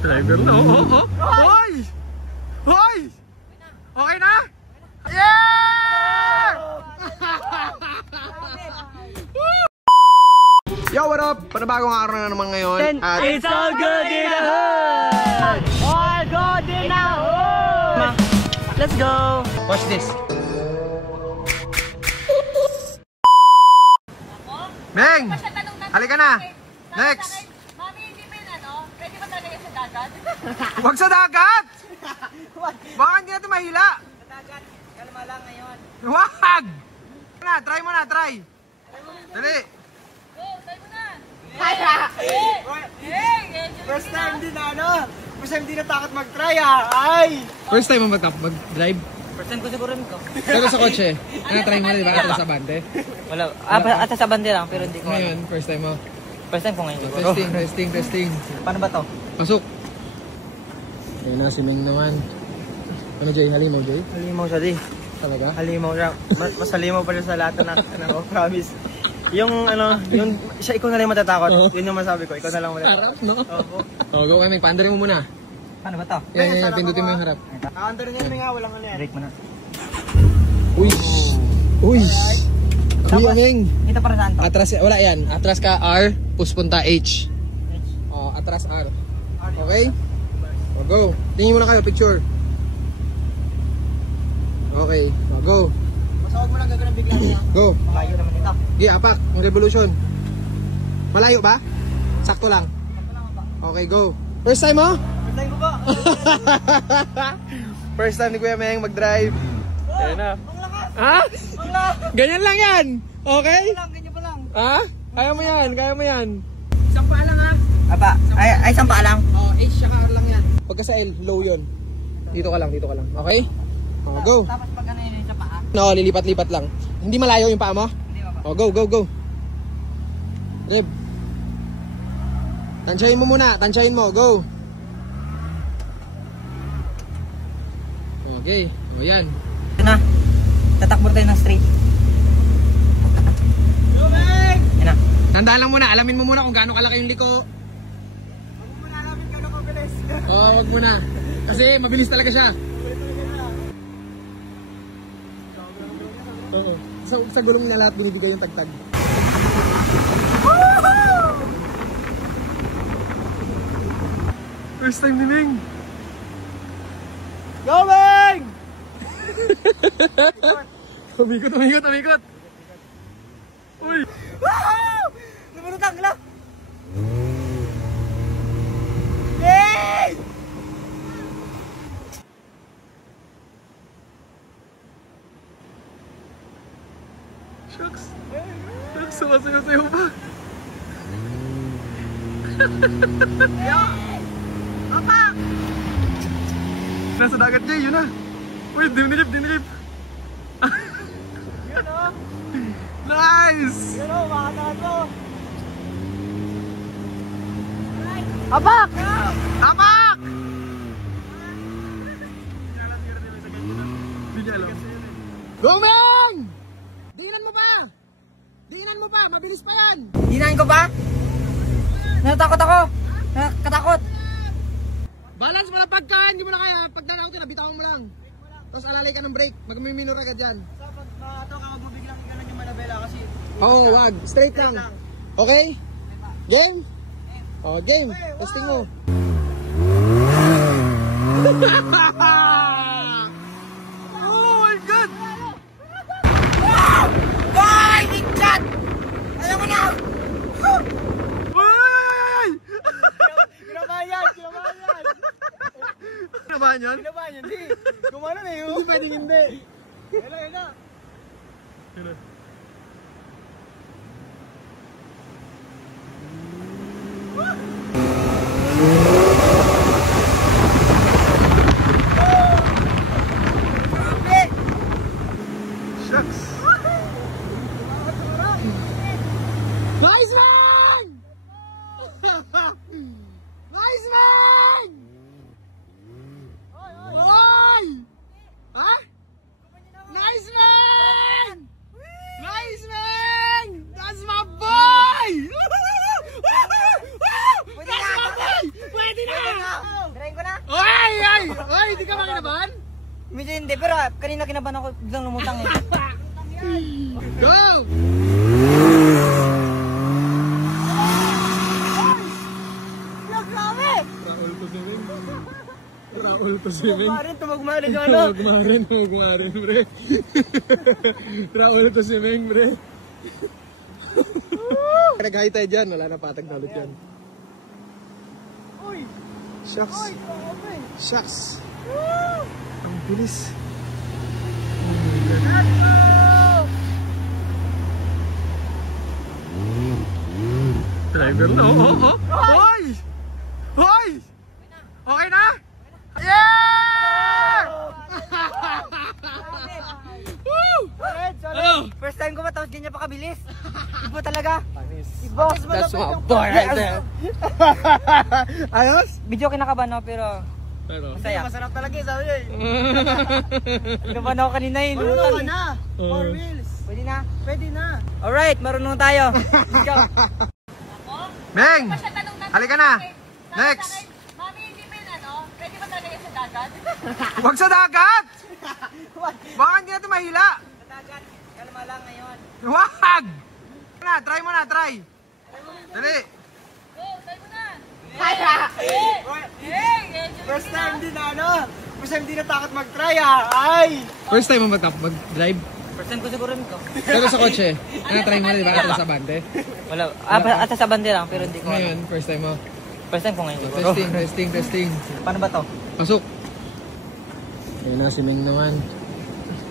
Driver na, oo. Hoy! Hoy! Okay na? Yeah! Yo, what up? Panabagong araw na naman ngayon. It's all good in the hood! All good in the hood! Let's go! Watch this. Meng! Halika na! Next! Mami, hindi ba yun ano? Pwede ba talaga sa dagat? Huwag sa dagat! Baka hindi natin mahila! Sa dagat, kalma lang ngayon. Wag! Try mo na, try! Dali! Go, try mo na! First time din na ano? First time din natakot mag-try Ay! First time mo mag-drive? First time ko siguro nito. Pero sa kotse, try mo na diba? Atras sa bante? Wala. Ata sa bande lang pero hindi ko. Ngayon, first time mo. First time ko ngayon siguro. Testing. Paano ba to? Pasok! Ayun na, si Meng naman. Ano Jay? Halimaw Jay? Halimaw siya di. Talaga? Halimaw siya. Mas halimaw pala sa lahat na ano, promise. Yung ano, yung siya ikaw na lang matatakot. Yun yung masabi ko, ikaw na lang matatakot. Harap, no? Oo. Oh, go kay Meng. Paandarin mo muna. Paano ba to? Yan. Pindutin mo yung harap. Kaandarin niya nga, walang ano yan. Break mo na. Uy! Uy! Tapos, Meng! Ito para saan to? Atras, wala yan. Atras ka R, push punta H. Oh, atras R. Okay? Oh, go. Tingin muna kayo, picture. Okay, oh, go. Basta huwag mo lang gagawin bigla niya. Go. Malayo naman ito. Gi, apak. Yung revolution. Malayo ba? Sakto lang. Sakto lang ba? Okay, go. First time mo? First time ko ba? First time ni Kuya Meng mag-drive. Ayan na. Ang lakas! Ha? Ang lakas! Ganyan lang yan. Okay? Ganyan pa lang. Ha? Kaya mo yan, kaya mo yan. Isang paa lang ha? Aba, ay isang paa lang? Oh, H siya R lang yan. Pagka sa L, low yun. Dito ka lang. Okay? Oh, go. Tapos pag ano yun sa paa? No, lilipat-lipat lang. Hindi malayo yung paa mo? Hindi ba ba? Oh, go. Reb. Tansyahin mo muna, go. Okay, o yan. Ito na. Tatakbo tayo ng straight. Yan na. Tandaan lang muna, alamin mo muna kung gaano kalaki yung liko. Huwag mo muna alamin gano'ng kabilis. Oo, wag muna. Kasi mabilis talaga siya. Oo. Sa gulong na lahat binibigay yung tagtag. First time ni Meng. Go, Meng! Umikot. Uy! Woohoo! Lumunutang lang! Yay! Shucks, sumasayaw pa. Papa! Nasa dagat niya, yun na. Uy, dinilip. Yun o! Nice! Yun o, makatahan mo! Apak! Tapak! Hindi niya alam. Go, Meng! Diinan mo pa! Mabilis pa yan! Dinahin ko ba? Natatakot ako! Nakatakot! Balance mo lang pagka, hindi mo na kaya. Pag nanakaw ka, bitawan mo lang. Tapos alalay ka ng brake. Mag-minor agad dyan. So, pag ito ka mabubiglang ikanan yung manabela kasi... Oo, wag. Straight lang. Okay? Game? Oh, game. Testing mo. Oh my God! Bye! Bigkat! Alam mo na! Uy! Kinabahan yan! Kinabahan yan? Kinabahan yan, di! Gumano na yun! Hindi pwedeng hindi. Yan na! Shucks. Nice man! Nice man! Oy! Ha? Nice man! Tirahin ko na. Ay! Ay! Ay! Hindi ka makinabahan? Medyo hindi, pero kanina kinabahan ako, biglang lumutang eh. Go! Grabe! Raul to swimming. Raul to swimming. Tumagmarin yung ano. Magmarin, bre. Raul to swimming, bre. Nag-high tayo dyan, wala na patag na ulit yan. Uy! Shucks. Uy! Grabe! Shucks. Ang bilis. Driver na, Hoy! Hoy! Okay na? Yeah! Woo! Ano? First time ko ba, tapos ganyan pa kabilis? Ibo talaga. Ibo. That's my boy right there. Ayos? Medyo kinakabahan ako, pero Pero, masaya. Masarap talaga eh, sabi eh. Kinabahan ako kanina eh. Lumutang eh. na. 4 wheels. Pwede na? Pwede na. Alright, marunong tayo. Let's go. Meng! Pa siya tanong natin. Halika na. Sabi Next. sa akin, Mami, hindi pa yun ano? Pwede ba talaga yan sa dagat? Huwag sa dagat! Baka hindi natin mahila. Dagat, kalma lang ngayon. Wag! Try mo na, try. Dali. Go, try mo na. First time din na ano? First time din natakot mag-try ah. Ay! First time mo mag-drive? First time ko siguro nito. Pero sa kotse, try mo na, di ba? Atras sa bante. Wala. Ata sa bande lang, pero hindi ko. Ngayon, first time mo. First time ko ngayon siguro. Testing. Paano ba to? Pasok. Ayun na, si Meng naman.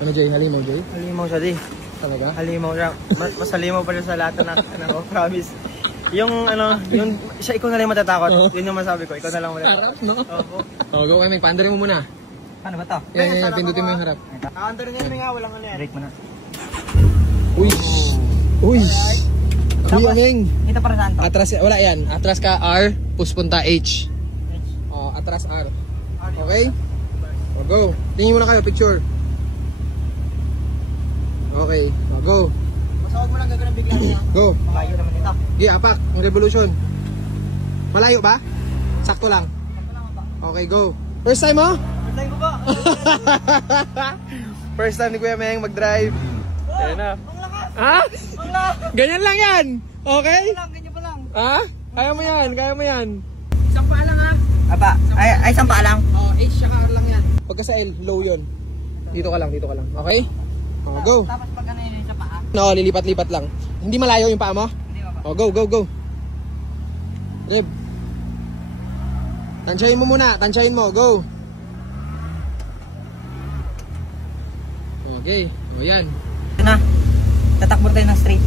Ano, Jay? Halimaw, Jay? Halimaw siya di. Talaga? Halimaw siya. Mas halimaw pala sa lahat na ano, promise. Yung ano, yung siya ikaw na lang matatakot. Yun yung masabi ko, ikaw na lang matatakot. Harap, no? Oo. Oh, go, Meng. Paandarin mo muna. Paano ba to? Yan, pindutin mo yung harap. Kaandarin niya nga, walang ano yan. Break mo na. Uy! Uy! Uy, Meng! Ito para saan to? Atras, wala yan. Atras ka R, push punta H. Oh, atras R. Okay? Oh, go. Tingin muna kayo, picture. Okay, oh, go. Basta huwag mo lang gagawin bigla niya. Go. Malayo naman ito. Gi, apak, yung revolution. Malayo ba? Sakto lang. Sakto lang ba? Okay, go. First time mo? First time ko ba? First time ni Kuya Meng mag-drive. Ayan na. Ang lakas! Ha? Ang lakas! Ganyan lang yan. Okay? Ganyan pa lang. Ha? Kaya mo yan, kaya mo yan. Isang paa lang ha? Aba, ay isang paa lang? Oh, H siya R lang yan. Pagka sa L, low yun. Dito ka lang. Okay? Oh, go. Tapos pag ano yun sa paa? No, lilipat-lipat lang. Hindi malayo yung paa mo? Hindi ba ba? Oh, go. Reb. Tansyahin mo muna, go. Okay, o yan. Ito na. Tatakbo tayo ng straight.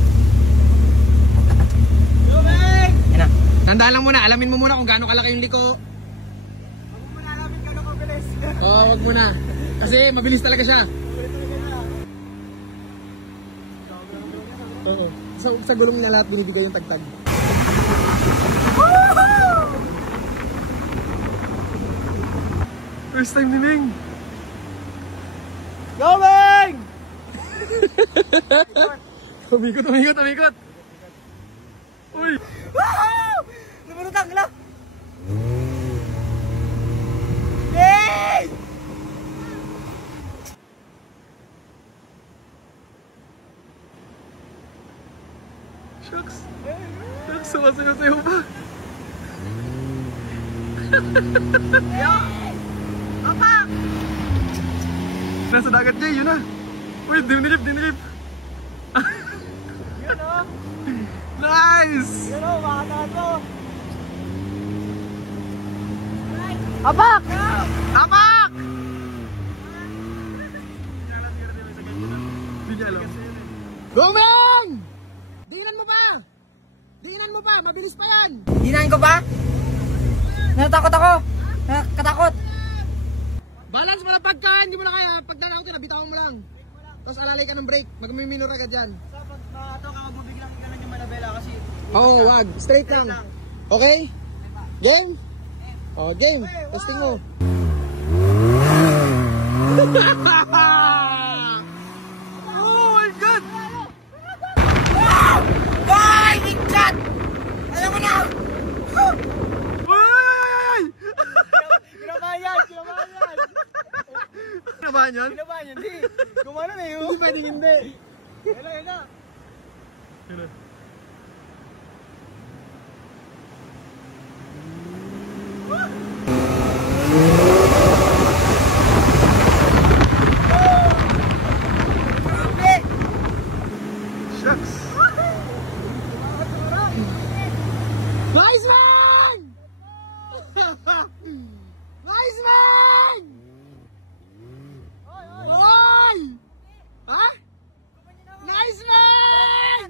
Yan na. Tandaan lang muna, alamin mo muna kung gaano kalaki yung liko. Huwag mo na alamin gano'ng kabilis. Oo, wag muna. Kasi mabilis talaga siya. Oo. Sa gulong na lahat binibigay yung tagtag. First time ni Meng. Go, Meng! Umikot. Uy! Woohoo! Lumunutang ka lang! Meng! Shucks, sumasayaw pa. Papa! Nasa dagat niya, yun na. Uy, dinilip. Yun o! Nice! Yun o, makatakas mo! Apak! Tapak! Hindi niya alam. Go, Meng! Diinan mo pa! Mabilis pa yan! Dinahin ko ba? Natatakot ako! Nakatakot! Balance mo na pagka, hindi mo na kaya. Pag nanaw ka, bitawan mo lang. Tapos alalay ka ng brake. Magmiminor agad dyan. Pag ito ka mabubiglang gano'n yung manabela kasi... Oo, wag. Straight lang. Okay? Game? Oh, game. Testing mo. Oh my God! Bye! Bigkat! Alam mo na! Ay! Kinabahan yun? Kinabahan yun, di. Gumano na yun. Hindi pwedeng hindi. Yan na. Shucks. Nice man! Nice man! Oy! Ha? Nice man!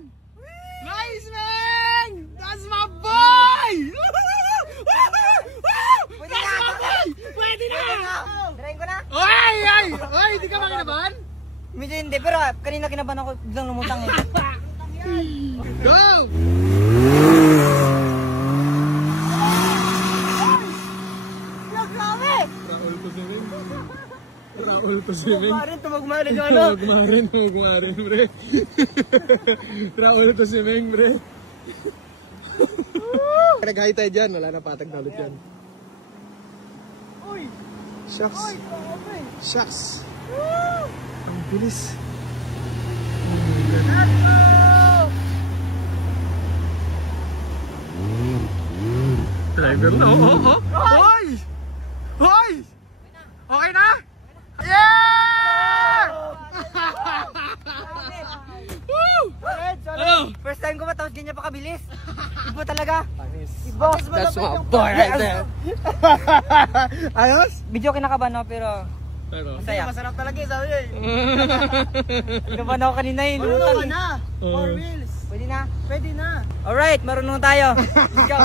Nice man! That's my boy! Pwede na! Pwede na! Tirahin ko na. Oy! Oy! Oy! Hindi ka ba kinabahan? Medyo hindi, pero kanina kinabahan ako biglang lumutang eh. Go! Grabe! Raul to swimming. Raul to swimming. Tumagmarin yung ano. Magmarin, bre. Raul to swimming, bre. Nag-high tayo dyan, wala na patag na ulit yan. Uy! Shucks. Uy! Grabe! Shucks. Ang bilis. Driver na, Hoy! Hoy! Okay na? Yeah! Woo! Ano? First time ko ba tapos ganyan pa kabilis? Iba talaga. Iba. That's my boy right there. Ayos? Medyo kinakabahan ako pero Pero, masaya. Masarap talaga eh, sabi eh. Kinabahan ako kanina eh. Marunong ka na. 4 wheels. Pwede na? Pwede na. Alright, marunong tayo. Let's go.